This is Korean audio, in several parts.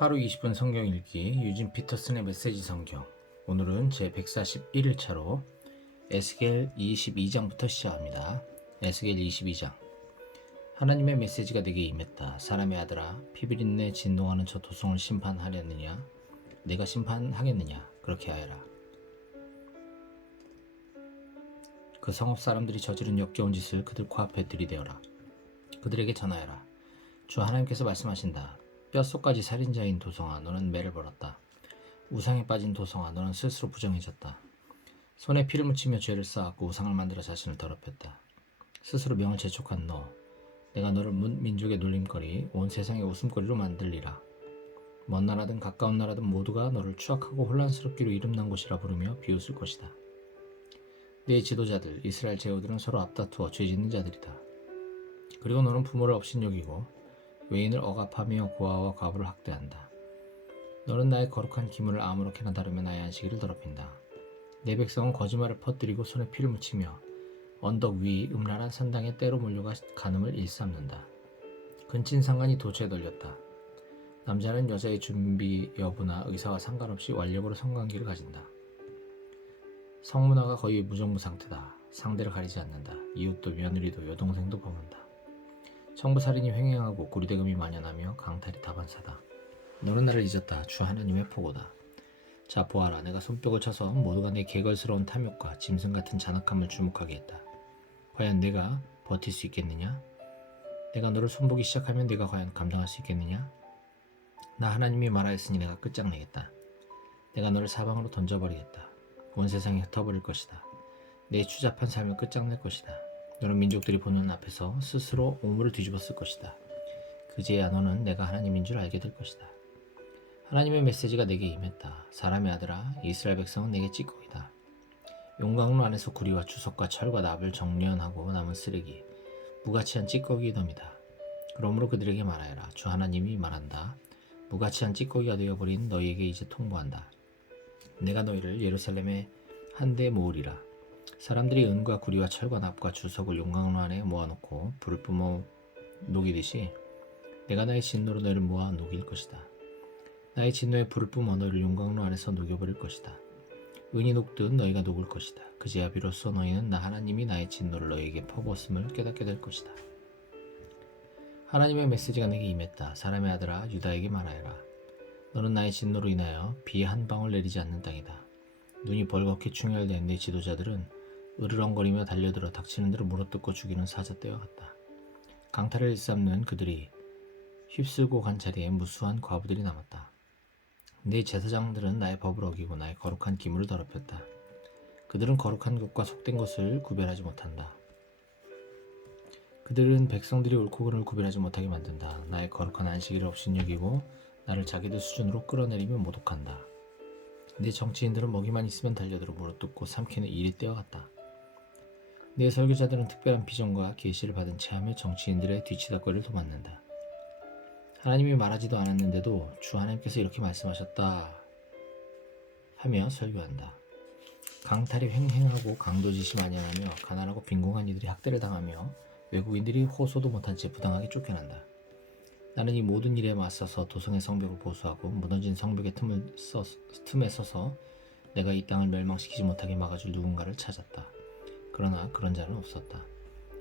하루 20분 성경 읽기 유진 피터슨의 메시지 성경. 오늘은 제 141일차로 에스겔 22장부터 시작합니다. 에스겔 22장. 하나님의 메시지가 내게 임했다. 사람의 아들아, 피비린내 진동하는 저 도성을 심판하려느냐? 내가 심판하겠느냐? 그렇게 하여라. 그 성읍 사람들이 저지른 역겨운 짓을 그들 코앞에 들이대어라. 그들에게 전하여라. 주 하나님께서 말씀하신다. 뼛속까지 살인자인 도성아, 너는 매를 벌었다. 우상에 빠진 도성아, 너는 스스로 부정해졌다. 손에 피를 묻히며 죄를 쌓았고 우상을 만들어 자신을 더럽혔다. 스스로 명을 재촉한 너, 내가 너를 문 민족의 놀림거리, 온 세상의 웃음거리로 만들리라. 먼 나라든 가까운 나라든 모두가 너를 추악하고 혼란스럽기로 이름난 곳이라 부르며 비웃을 것이다. 네 지도자들, 이스라엘 제후들은 서로 앞다투어 죄짓는 자들이다. 그리고 너는 부모를 업신여기고 외인을 억압하며 고아와 과부를 학대한다. 너는 나의 거룩한 기물을 아무렇게나 다루며 나의 안식일을 더럽힌다. 내 백성은 거짓말을 퍼뜨리고 손에 피를 묻히며 언덕 위 음란한 산당에 때로 몰려가 간음을 일삼는다. 근친 상간이 도처에 널렸다. 남자는 여자의 준비 여부나 의사와 상관없이 완력으로 성관계를 가진다. 성문화가 거의 무정부 상태다. 상대를 가리지 않는다. 이웃도 며느리도 여동생도 범한다. 청부살인이 횡행하고 고리대금이 만연하며 강탈이 다반사다. 너는 나를 잊었다. 주 하나님의 포고다. 자 보아라, 내가 손뼉을 쳐서 모두가 내 개걸스러운 탐욕과 짐승 같은 잔악함을 주목하게 했다. 과연 내가 버틸 수 있겠느냐? 내가 너를 손보기 시작하면 내가 과연 감당할 수 있겠느냐? 나 하나님이 말하였으니 내가 끝장내겠다. 내가 너를 사방으로 던져버리겠다. 온 세상에 흩어버릴 것이다. 내 추잡한 삶을 끝장낼 것이다. 너는 민족들이 보는 앞에서 스스로 오물을 뒤집었을 것이다. 그제야 너는 내가 하나님인 줄 알게 될 것이다. 하나님의 메시지가 내게 임했다. 사람의 아들아, 이스라엘 백성은 내게 찌꺼기다. 용광로 안에서 구리와 주석과 철과 납을 정련하고 남은 쓰레기, 무가치한 찌꺼기더미다. 그러므로 그들에게 말하여라. 주 하나님이 말한다. 무가치한 찌꺼기가 되어버린 너희에게 이제 통보한다. 내가 너희를 예루살렘에 한데 모으리라. 사람들이 은과 구리와 철과 납과 주석을 용광로 안에 모아놓고 불을 뿜어 녹이듯이 내가 나의 진노로 너희를 모아 녹일 것이다. 나의 진노에 불을 뿜어 너희를 용광로 안에서 녹여버릴 것이다. 은이 녹듯 너희가 녹을 것이다. 그제야 비로소 너희는 나 하나님이 나의 진노를 너희에게 퍼부었음을 깨닫게 될 것이다. 하나님의 메시지가 내게 임했다. 사람의 아들아, 유다에게 말하여라. 너는 나의 진노로 인하여 비 한 방울 내리지 않는 땅이다. 눈이 벌겋게 충혈된 내 지도자들은 으르렁거리며 달려들어 닥치는 대로 물어뜯고 죽이는 사자떼와 같다. 강탈을 일삼는 그들이 휩쓸고 간 자리에 무수한 과부들이 남았다. 내 제사장들은 나의 법을 어기고 나의 거룩한 기물을 더럽혔다. 그들은 거룩한 것과 속된 것을 구별하지 못한다. 그들은 백성들이 옳고 그름을 구별하지 못하게 만든다. 나의 거룩한 안식일을 업신여기고 나를 자기들 수준으로 끌어내리며 모독한다. 내 정치인들은 먹이만 있으면 달려들어 물어뜯고 삼키는 이리 떼와 같다. 내 설교자들은 특별한 비전과 계시를 받은 채하며 정치인들의 뒤치다거리를 도맡는다. 하나님이 말하지도 않았는데도 주 하나님께서 이렇게 말씀하셨다 하며 설교한다. 강탈이 횡행하고 강도짓이 만연하며 가난하고 빈곤한 이들이 학대를 당하며 외국인들이 호소도 못한 채 부당하게 쫓겨난다. 나는 이 모든 일에 맞서서 도성의 성벽을 보수하고 무너진 성벽의 틈에 서서 내가 이 땅을 멸망시키지 못하게 막아줄 누군가를 찾았다. 그러나 그런 자는 없었다.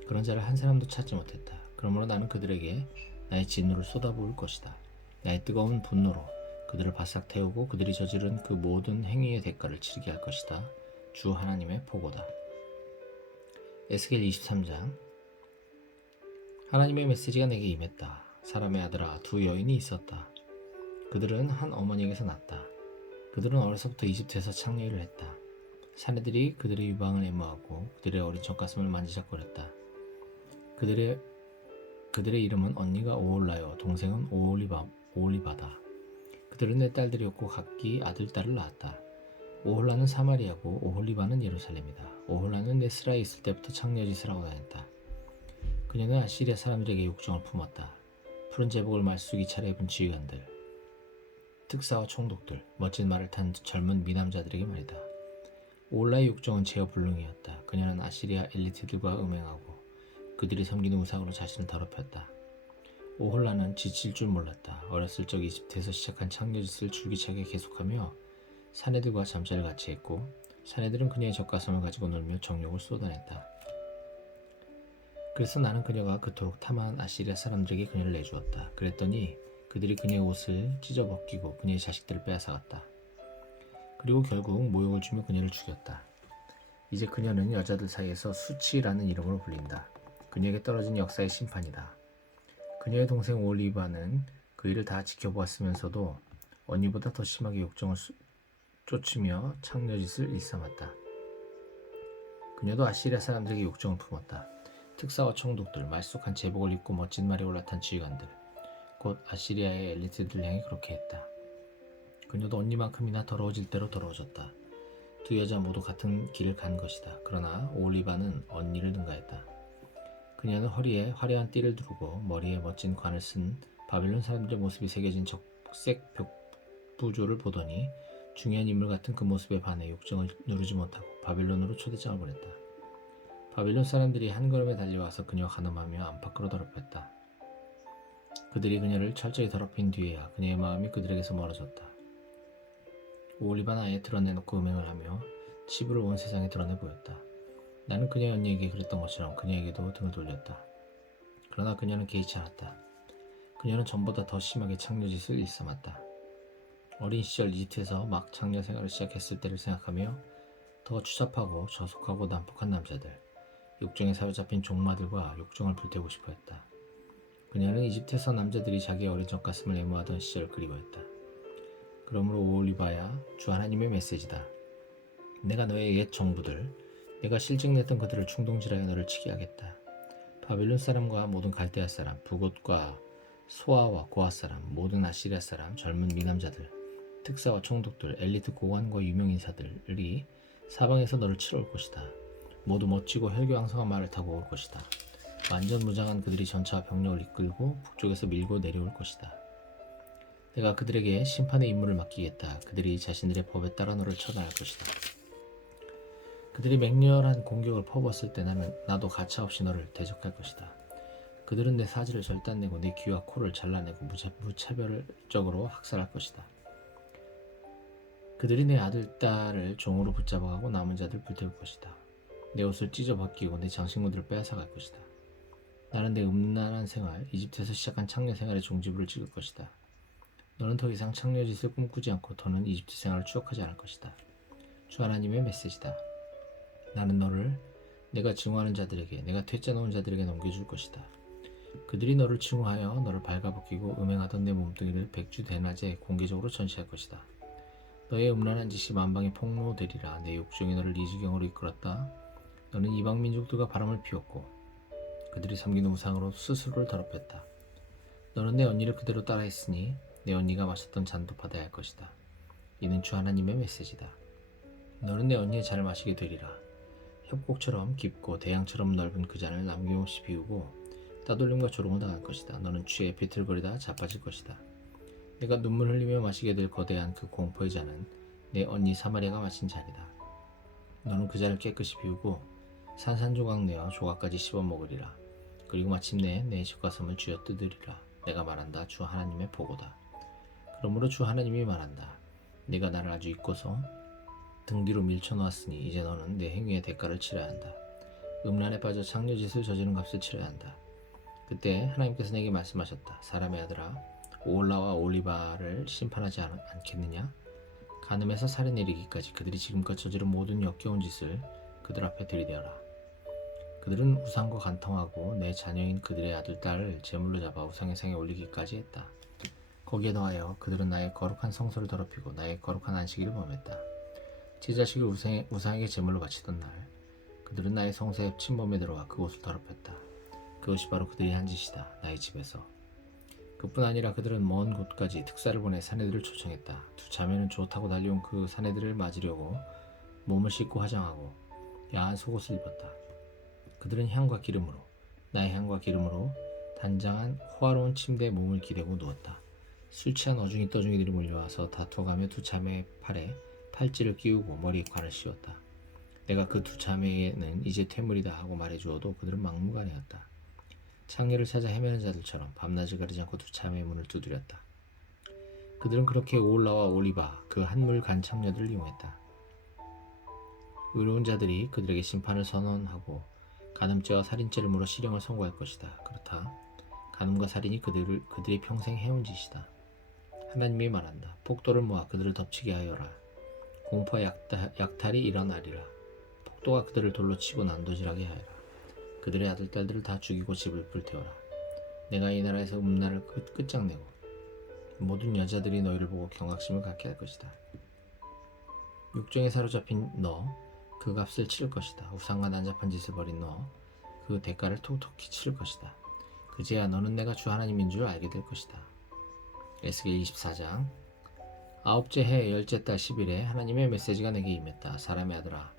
그런 자를 한 사람도 찾지 못했다. 그러므로 나는 그들에게 나의 진노를 쏟아부을 것이다. 나의 뜨거운 분노로 그들을 바싹 태우고 그들이 저지른 그 모든 행위의 대가를 치르게 할 것이다. 주 하나님의 포고다. 에스겔 23장. 하나님의 메시지가 내게 임했다. 사람의 아들아, 두 여인이 있었다. 그들은 한 어머니에게서 났다. 그들은 어려서부터 이집트에서 창녀일을 했다. 사내들이 그들의 유방을 애무하고 그들의 어린 젖가슴을 만지작거렸다. 그들의 이름은 언니가 오홀라요, 동생은 오홀리바다. 그들은 내 딸들이었고 각기 아들, 딸을 낳았다. 오홀라는 사마리아고 오홀리바는 예루살렘이다. 오홀라는 네스라에 있을 때부터 창녀짓을 하고 다녔다. 그녀는 아시리아 사람들에게 욕정을 품었다. 푸른 제복을 말쑥이 차려입은 지휘관들, 특사와 총독들, 멋진 말을 탄 젊은 미남자들에게 말이다. 오홀라의 욕정은 제어불능이었다. 그녀는 아시리아 엘리트들과 음행하고 그들이 섬기는 우상으로 자신을 더럽혔다. 오홀라는 지칠 줄 몰랐다. 어렸을 적 이집트에서 시작한 창녀짓을 줄기차게 계속하며 사내들과 잠자리를 같이 했고 사내들은 그녀의 젖가슴을 가지고 놀며 정욕을 쏟아냈다. 그래서 나는 그녀가 그토록 탐한 아시리아 사람들에게 그녀를 내주었다. 그랬더니 그들이 그녀의 옷을 찢어벗기고 그녀의 자식들을 빼앗아갔다. 그리고 결국 모욕을 주며 그녀를 죽였다. 이제 그녀는 여자들 사이에서 수치라는 이름으로 불린다. 그녀에게 떨어진 역사의 심판이다. 그녀의 동생 올리바는 그 일을 다 지켜보았으면서도 언니보다 더 심하게 욕정을 쫓으며 창녀짓을 일삼았다. 그녀도 아시리아 사람들에게 욕정을 품었다. 특사와 총독들, 말쑥한 제복을 입고 멋진 말에 올라탄 지휘관들, 곧 아시리아의 엘리트들 향해 그렇게 했다. 그녀도 언니만큼이나 더러워질 대로 더러워졌다. 두 여자 모두 같은 길을 간 것이다. 그러나 올리바는 언니를 능가했다. 그녀는 허리에 화려한 띠를 두르고 머리에 멋진 관을 쓴 바빌론 사람들의 모습이 새겨진 적색 벽부조를 보더니 중요한 인물 같은 그 모습에 반해 욕정을 누르지 못하고 바빌론으로 초대장을 보냈다. 바빌론 사람들이 한 걸음에 달려와서 그녀와 간음하며 안팎으로 더럽혔다. 그들이 그녀를 철저히 더럽힌 뒤에야 그녀의 마음이 그들에게서 멀어졌다. 올리바는 아예 드러내놓고 음행을 하며 치부를 온 세상에 드러내 보였다. 나는 그녀의 언니에게 그랬던 것처럼 그녀에게도 등을 돌렸다. 그러나 그녀는 개의치 않았다. 그녀는 전보다 더 심하게 창녀짓을 일삼았다. 어린 시절 이집트에서 막 창녀 생활을 시작했을 때를 생각하며 더 추잡하고 저속하고 난폭한 남자들, 욕정에 사로잡힌 종마들과 욕정을 불태우고 싶어 했다. 그녀는 이집트에서 남자들이 자기의 어린 젖가슴을 애무하던 시절을 그리워했다. 그러므로 오올리바야, 주 하나님의 메시지다. 내가 너의 옛 정부들, 내가 실증냈던 그들을 충동질하여 너를 치게 하겠다. 바빌론 사람과 모든 갈대아 사람, 북옷과 소아와 고아 사람, 모든 아시리아 사람, 젊은 미남자들, 특사와 총독들, 엘리트 고관과 유명 인사들이 사방에서 너를 치러 올 것이다. 모두 멋지고 혈기왕성한 말을 타고 올 것이다. 완전 무장한 그들이 전차와 병력을 이끌고 북쪽에서 밀고 내려올 것이다. 내가 그들에게 심판의 임무를 맡기겠다. 그들이 자신들의 법에 따라 너를 처단할 것이다. 그들이 맹렬한 공격을 퍼부었을 때 나도 가차없이 너를 대적할 것이다. 그들은 내 사지를 절단내고 내 귀와 코를 잘라내고 무차별적으로 학살할 것이다. 그들이 내 아들, 딸을 종으로 붙잡아가고 남은 자들 불태울 것이다. 내 옷을 찢어벗기고 내 장식물들을 빼앗아갈 것이다. 나는 내 음란한 생활, 이집트에서 시작한 창녀 생활의 종지부를 찍을 것이다. 너는 더 이상 창녀짓을 꿈꾸지 않고 더는 이집트 생활을 추억하지 않을 것이다. 주 하나님의 메시지다. 나는 너를 내가 증오하는 자들에게, 내가 퇴짜 놓은 자들에게 넘겨줄 것이다. 그들이 너를 증오하여 너를 발가벗기고 음행하던 내 몸뚱이를 백주 대낮에 공개적으로 전시할 것이다. 너의 음란한 짓이 만방에 폭로되리라. 내 욕정이 너를 이 지경으로 이끌었다. 너는 이방 민족들과 바람을 피웠고 그들이 섬기는 우상으로 스스로를 더럽혔다. 너는 내 언니를 그대로 따라했으니 내 언니가 마셨던 잔도 받아야 할 것이다. 이는 주 하나님의 메시지다. 너는 내 언니의 잔을 마시게 되리라. 협곡처럼 깊고 대양처럼 넓은 그 잔을 남김없이 비우고 따돌림과 조롱을 당할 것이다. 너는 취해 비틀거리다 자빠질 것이다. 내가 눈물 흘리며 마시게 될 거대한 그 공포의 잔은 내 언니 사마리아가 마신 잔이다. 너는 그 잔을 깨끗이 비우고 산산조각 내어 조각까지 씹어먹으리라. 그리고 마침내 내 젖가슴을 쥐어뜯으리라. 내가 말한다. 주 하나님의 보고다. 그러므로 주 하나님이 말한다. 네가 나를 아주 잊고서 등 뒤로 밀쳐놓았으니 이제 너는 내 행위의 대가를 치러야 한다. 음란에 빠져 창녀짓을 저지른 값을 치러야 한다. 그때 하나님께서 내게 말씀하셨다. 사람의 아들아, 오올라와 올리바를 심판하지 않겠느냐? 간음에서 살인에 이르기까지 그들이 지금껏 저지른 모든 역겨운 짓을 그들 앞에 들이대어라. 그들은 우상과 간통하고 내 자녀인 그들의 아들, 딸을 제물로 잡아 우상의 상에 올리기까지 했다. 거기에 더하여 그들은 나의 거룩한 성소를 더럽히고 나의 거룩한 안식일을 범했다. 제 자식을 우상에게 제물로 바치던 날 그들은 나의 성소에 침범에 들어와 그곳을 더럽혔다. 그것이 바로 그들이 한 짓이다. 나의 집에서. 그뿐 아니라 그들은 먼 곳까지 특사를 보내 사내들을 초청했다. 두 자매는 좋다고 달려온 그 사내들을 맞으려고 몸을 씻고 화장하고 야한 속옷을 입었다. 그들은 향과 기름으로, 나의 향과 기름으로 단장한 호화로운 침대에 몸을 기대고 누웠다. 술 취한 어중이 떠중이들이 몰려와서 다투어가며 두 자매의 팔에 팔찌를 끼우고 머리에 관을 씌웠다. 내가 그 두 자매에는 이제 퇴물이다 하고 말해주어도 그들은 막무가내였다. 창녀를 찾아 헤매는 자들처럼 밤낮을 가리지 않고 두 참의 문을 두드렸다. 그들은 그렇게 오올라와 올리바 그 한물 간 창녀들을 이용했다. 의로운 자들이 그들에게 심판을 선언하고 간음죄와 살인죄를 물어 실형을 선고할 것이다. 그렇다. 간음과 살인이 그들이 평생 해온 짓이다. 하나님이 말한다. 폭도를 모아 그들을 덮치게 하여라. 공포와 약탈이 일어나리라. 폭도가 그들을 돌로 치고 난도질하게 하여라. 그들의 아들 딸들을 다 죽이고 집을 불태워라. 내가 이 나라에서 음란을 끝장내고 모든 여자들이 너희를 보고 경각심을 갖게 할 것이다. 육정에 사로잡힌 너, 그 값을 치를 것이다. 우상과 난잡한 짓을 벌인 너, 그 대가를 톡톡히 치를 것이다. 그제야 너는 내가 주 하나님인 줄 알게 될 것이다. 에스겔 24장. 아홉째 해 열째 달 10일에 하나님의 메시지가 내게 임했다. 사람의 아들아,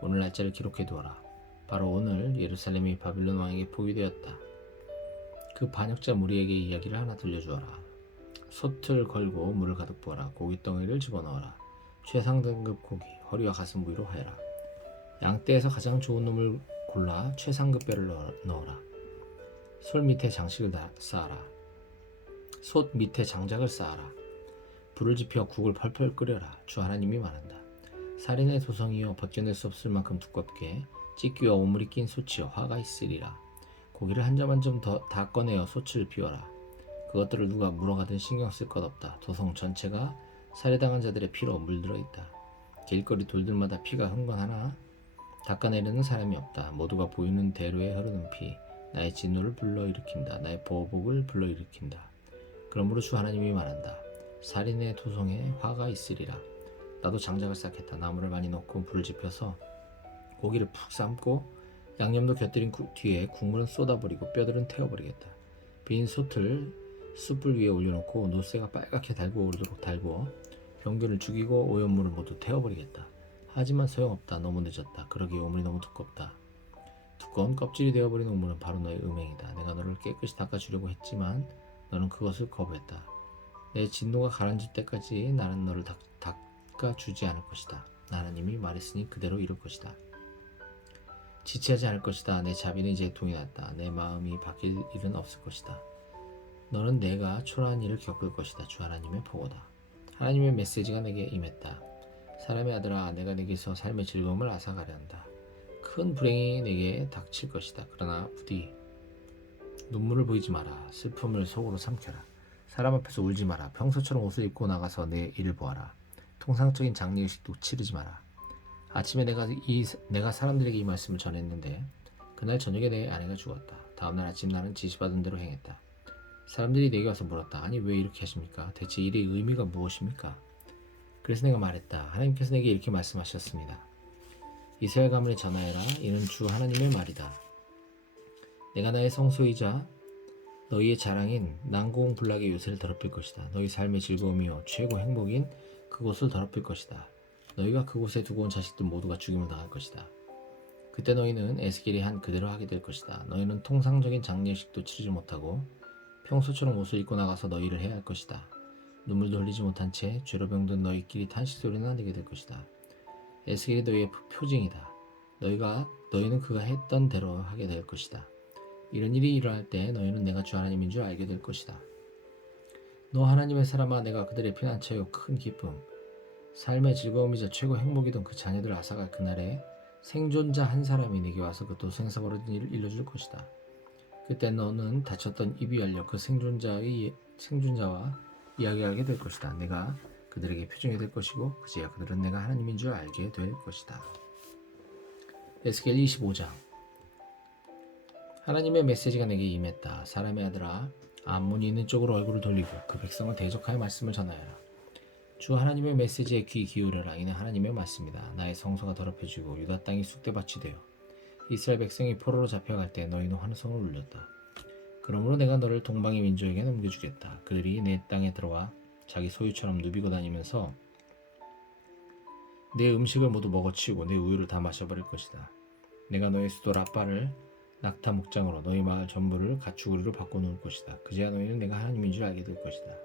오늘 날짜를 기록해 두어라. 바로 오늘 예루살렘이 바빌론 왕에게 포위되었다. 그 반역자 무리에게 이야기를 하나 들려주어라. 솥을 걸고 물을 가득 부어라. 고기 덩이를 집어넣어라. 최상 등급 고기, 허리와 가슴 부위로 하여라. 양떼에서 가장 좋은 놈을 골라 최상급 뼈를 넣어라. 솥 밑에 장식을 쌓아라. 솥 밑에 장작을 쌓아라. 불을 지펴 국을 펄펄 끓여라. 주 하나님이 말한다. 살인의 도성이여 벗겨낼 수 없을 만큼 두껍게 찢기와 오물이 낀 솥이여 화가 있으리라. 고기를 한 점 한 점 다 꺼내어 솥을 비워라. 그것들을 누가 물어가든 신경 쓸 것 없다. 도성 전체가 살해당한 자들의 피로 물들어 있다. 길거리 돌들마다 피가 흥건하나 닦아내리는 사람이 없다. 모두가 보이는 대로에 흐르는 피, 나의 진노를 불러일으킨다. 나의 보복을 불러일으킨다. 그러므로 주 하나님이 말한다. 살인의 도성에 화가 있으리라. 나도 장작을 쌓겠다. 나무를 많이 넣고 불을 지펴서 고기를 푹 삶고 양념도 곁들인 뒤에 국물은 쏟아버리고 뼈들은 태워버리겠다. 빈 솥을 숯불 위에 올려놓고 노쇠가 빨갛게 달고 오르도록 달고 병균을 죽이고 오염물을 모두 태워버리겠다. 하지만 소용없다. 너무 늦었다. 그러기에 오물이 너무 두껍다. 두꺼운 껍질이 되어버린 오물은 바로 너의 음행이다. 내가 너를 깨끗이 닦아주려고 했지만 너는 그것을 거부했다. 내 진노가 가라앉을 때까지 나는 너를 닦아주지 않을 것이다. 하나님이 말했으니 그대로 이룰 것이다. 지체하지 않을 것이다. 내 자비는 이제 동이 났다. 내 마음이 바뀔 일은 없을 것이다. 너는 내가 초라한 일을 겪을 것이다. 주 하나님의 보고다. 하나님의 메시지가 내게 임했다. 사람의 아들아, 내가 내게서 삶의 즐거움을 앗아가려 한다. 큰 불행이 내게 닥칠 것이다. 그러나 부디 눈물을 보이지 마라. 슬픔을 속으로 삼켜라. 사람 앞에서 울지 마라. 평소처럼 옷을 입고 나가서 내 일을 보아라. 통상적인 장례의식도 치르지 마라. 아침에 내가 사람들에게 이 말씀을 전했는데 그날 저녁에 내 아내가 죽었다. 다음날 아침 나는 지시받은 대로 행했다. 사람들이 내게 와서 물었다. 아니 왜 이렇게 하십니까? 대체 일의 의미가 무엇입니까? 그래서 내가 말했다. 하나님께서 내게 이렇게 말씀하셨습니다. 이스라엘 가문에 전하여라. 이는 주 하나님의 말이다. 내가 나의 성소이자 너희의 자랑인 난공불락의 요새를 더럽힐 것이다. 너희 삶의 즐거움이요 최고 행복인 그곳을 더럽힐 것이다. 너희가 그곳에 두고 온 자식들 모두가 죽임을 당할 것이다. 그때 너희는 에스겔이 한 그대로 하게 될 것이다. 너희는 통상적인 장례식도 치르지 못하고 평소처럼 옷을 입고 나가서 너희를 해야 할 것이다. 눈물도 흘리지 못한 채 죄로 병든 너희끼리 탄식 소리나 내게 될 것이다. 에스겔이 너희의 표징이다. 너희는 그가 했던 대로 하게 될 것이다. 이런 일이 일어날 때 너희는 내가 주 하나님인 줄 알게 될 것이다. 너 하나님의 사람아, 내가 그들의 피난처요 큰 기쁨, 삶의 즐거움이자 최고 행복이던 그 자녀들을 앗아갈 그날에 생존자 한 사람이 내게 와서 그 또 생사버린 일을 일러줄 것이다. 그때 너는 다쳤던 입이 열려 그 생존자와 이야기하게 될 것이다. 내가 그들에게 표징이 될 것이고 그제야 그들은 내가 하나님인 줄 알게 될 것이다. 에스겔 25장. 하나님의 메시지가 내게 임했다. 사람의 아들아, 암몬이 있는 쪽으로 얼굴을 돌리고 그 백성을 대적하여 말씀을 전하여라. 주 하나님의 메시지에 귀 기울여라. 이는 하나님의 말씀이다. 나의 성소가 더럽혀지고 유다 땅이 쑥대밭이 되어 이스라엘 백성이 포로로 잡혀갈 때 너희는 환호성을 울렸다. 그러므로 내가 너를 동방의 민족에게 넘겨주겠다. 그들이 내 땅에 들어와 자기 소유처럼 누비고 다니면서 내 음식을 모두 먹어치우고 내 우유를 다 마셔버릴 것이다. 내가 너의 수도 라빠를 낙타 목장으로 너희 마을 전부를 가축우리로 바꿔놓을 것이다. 그제야 너희는 내가 하나님인 줄 알게 될 것이다.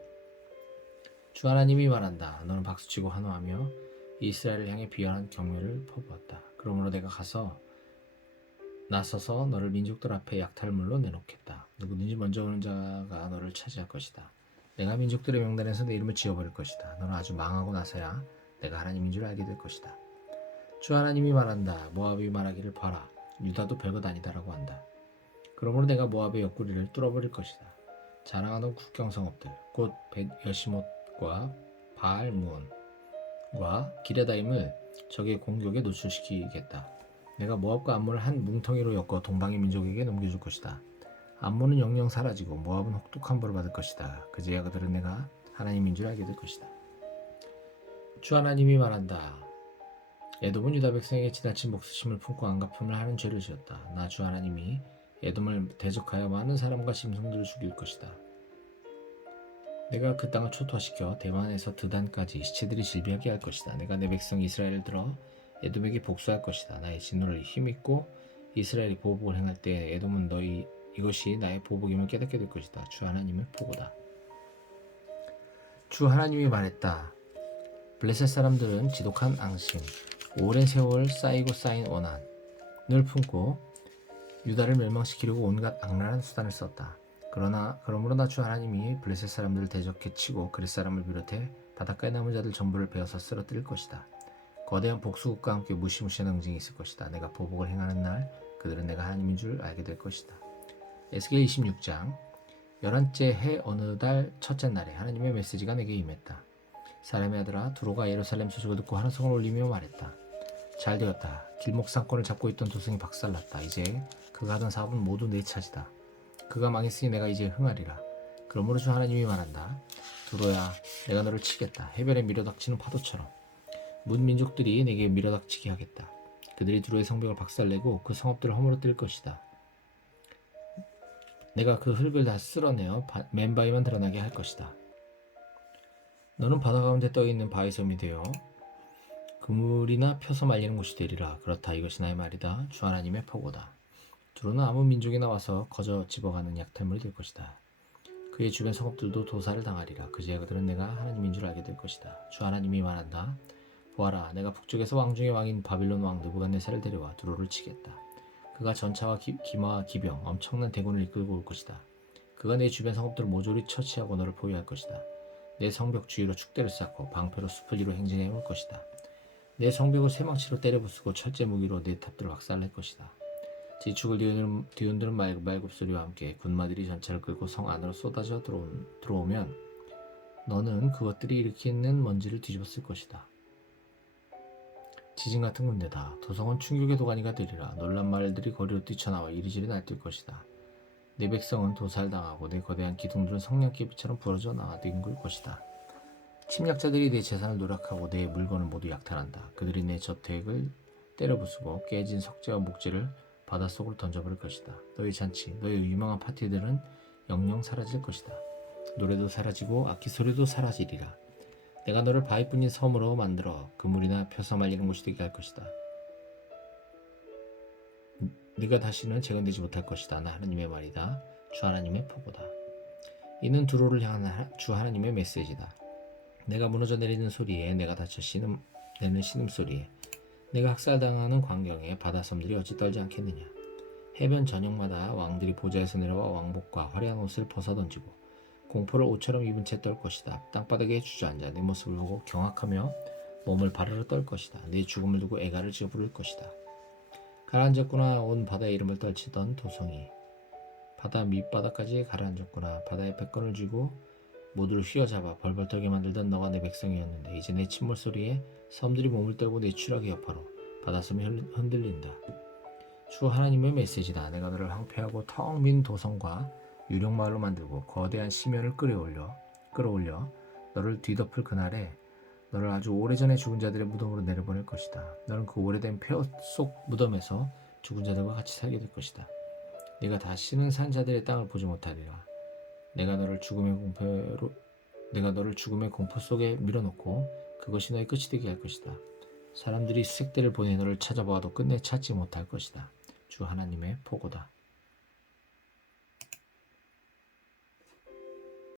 주 하나님이 말한다. 너는 박수치고 환호하며 이스라엘을 향해 비열한 경멸을 퍼부었다. 그러므로 내가 가서 나서서 너를 민족들 앞에 약탈물로 내놓겠다. 누구든지 먼저 오는 자가 너를 차지할 것이다. 내가 민족들의 명단에서 내 이름을 지워버릴 것이다. 너는 아주 망하고 나서야 내가 하나님인 줄 알게 될 것이다. 주 하나님이 말한다. 모압이 말하기를 봐라. 유다도 별것 아니다라고 한다. 그러므로 내가 모압의 옆구리를 뚫어버릴 것이다. 자랑하던 국경성읍들 곧 여시못과 바알무온과 기레다임을 적의 공격에 노출시키겠다. 내가 모압과 암몬을 한 뭉텅이로 엮어 동방의 민족에게 넘겨줄 것이다. 암몬은 영영 사라지고 모압은 혹독한 벌을 받을 것이다. 그제야 그들은 내가 하나님인 줄 알게 될 것이다. 주 하나님이 말한다. 에돔은 유다 백성에게 지나친 목수심을 품고 안갚음을 하는 죄를 지었다. 나 주 하나님이 에돔을 대적하여 많은 사람과 짐승들을 죽일 것이다. 내가 그 땅을 초토화시켜 대만에서 드단까지 시체들이 질비하게 할 것이다. 내가 내 백성 이스라엘을 들어 에돔에게 복수할 것이다. 나의 진노를 힘입고 이스라엘이 보복을 행할 때 에돔은 이것이 나의 보복임을 깨닫게 될 것이다. 주 하나님의 보고다. 주 하나님이 말했다. 블레셋 사람들은 지독한 앙심, 오랜 세월 쌓이고 쌓인 원한을 품고 유다를 멸망시키려고 온갖 악랄한 수단을 썼다. 그러므로 나 주 하나님이 블레셋 사람들을 대적해 치고 그렛 사람을 비롯해 바닷가에 남은 자들 전부를 베어서 쓰러뜨릴 것이다. 거대한 복수국과 함께 무시무시한 응징이 있을 것이다. 내가 보복을 행하는 날 그들은 내가 하나님인 줄 알게 될 것이다. 에스겔 26장 11째 해 어느 달 첫째 날에 하나님의 메시지가 내게 임했다. 사람의 아들아 두로가 예루살렘 소식을 듣고 하늘성을 올리며 말했다. 잘 되었다. 길목 상권을 잡고 있던 도성이 박살났다. 이제 그가 하던 사업은 모두 내 차지다. 그가 망했으니 내가 이제 흥하리라. 그러므로 주 하나님이 말한다. 두로야 내가 너를 치겠다. 해변에 밀어닥치는 파도처럼 문 민족들이 내게 밀어닥치게 하겠다. 그들이 두로의 성벽을 박살내고 그 성읍들을 허물어뜨릴 것이다. 내가 그 흙을 다 쓸어내어 맨바위만 드러나게 할 것이다. 너는 바다 가운데 떠있는 바위섬이 되어 그물이나 펴서 말리는 곳이 되리라. 그렇다. 이것이 나의 말이다. 주 하나님의 포고다. 두로는 아무 민족이 나와서 거저 집어가는 약탈물이 될 것이다. 그의 주변 성읍들도 도살을 당하리라. 그제야 그들은 내가 하나님인 줄 알게 될 것이다. 주 하나님이 말한다. 보아라, 내가 북쪽에서 왕 중의 왕인 바빌론 왕 느부갓네살을 데려와 두로를 치겠다. 그가 전차와 기마와 기병, 엄청난 대군을 이끌고 올 것이다. 그가 내 주변 성읍들을 모조리 처치하고 너를 포위할 것이다. 내 성벽 주위로 축대를 쌓고 방패로 숲을 이루 행진해 올 것이다. 내 성벽을 쇠망치로 때려 부수고 철제 무기로 내 탑들을 박살낼 것이다. 지축을 뒤흔드는 말굽소리와 함께 군마들이 전차를 끌고 성 안으로 쏟아져 들어오면 너는 그것들이 일으키는 먼지를 뒤집었을 것이다. 지진 같은 군대다. 도성은 충격의 도가니가 되리라. 놀란 말들이 거리로 뛰쳐나와 이리저리 날뛸 것이다. 내 백성은 도살당하고 내 거대한 기둥들은 성냥개비처럼 부러져 나뒹굴 것이다. 침략자들이 내 재산을 노력하고 내 물건을 모두 약탈한다. 그들이 내 저택을 때려 부수고 깨진 석재와 목재를 바닷속으로 던져버릴 것이다. 너의 잔치, 너의 유명한 파티들은 영영 사라질 것이다. 노래도 사라지고 악기 소리도 사라지리라. 내가 너를 바위뿐인 섬으로 만들어 그물이나 펴서 말리는 곳이 되게 할 것이다. 네가 다시는 재건되지 못할 것이다. 나 하나님의 말이다. 주 하나님의 포고다. 이는 두로를 향한 주 하나님의 메시지다. 내가 무너져 내리는 소리에, 내가 다쳐 내는 신음소리에, 내가 학살당하는 광경에 바다섬들이 어찌 떨지 않겠느냐. 해변 저녁마다 왕들이 보좌에서 내려와 왕복과 화려한 옷을 벗어던지고 공포를 옷처럼 입은 채 떨 것이다. 땅바닥에 주저앉아 내 모습을 보고 경악하며 몸을 바르르 떨 것이다. 내 죽음을 두고 애가를 지어 부를 것이다. 가라앉았구나. 온 바다의 이름을 떨치던 도성이 바다 밑바닥까지 가라앉았구나. 바다의 패권을 쥐고 모두를 휘어잡아 벌벌 떨게 만들던 너가 내 백성이었는데 이제 내 침몰 소리에 섬들이 몸을 떨고 내 추락의 여파로 바닷섬이 흔들린다. 주 하나님의 메시지다. 내가 너를 황폐하고 텅 빈 도성과 유령마을로 만들고 거대한 심연을 끌어올려 너를 뒤덮을 그날에 너를 아주 오래전에 죽은 자들의 무덤으로 내려보낼 것이다. 너는 그 오래된 폐허 속 무덤에서 죽은 자들과 같이 살게 될 것이다. 네가 다시는 산 자들의 땅을 보지 못하리라. 내가 너를 죽음의 공포 속에 밀어넣고 그것이 너의 끝이 되게 할 것이다. 사람들이 수색대를 보내 너를 찾아보아도 끝내 찾지 못할 것이다. 주 하나님의 포고다.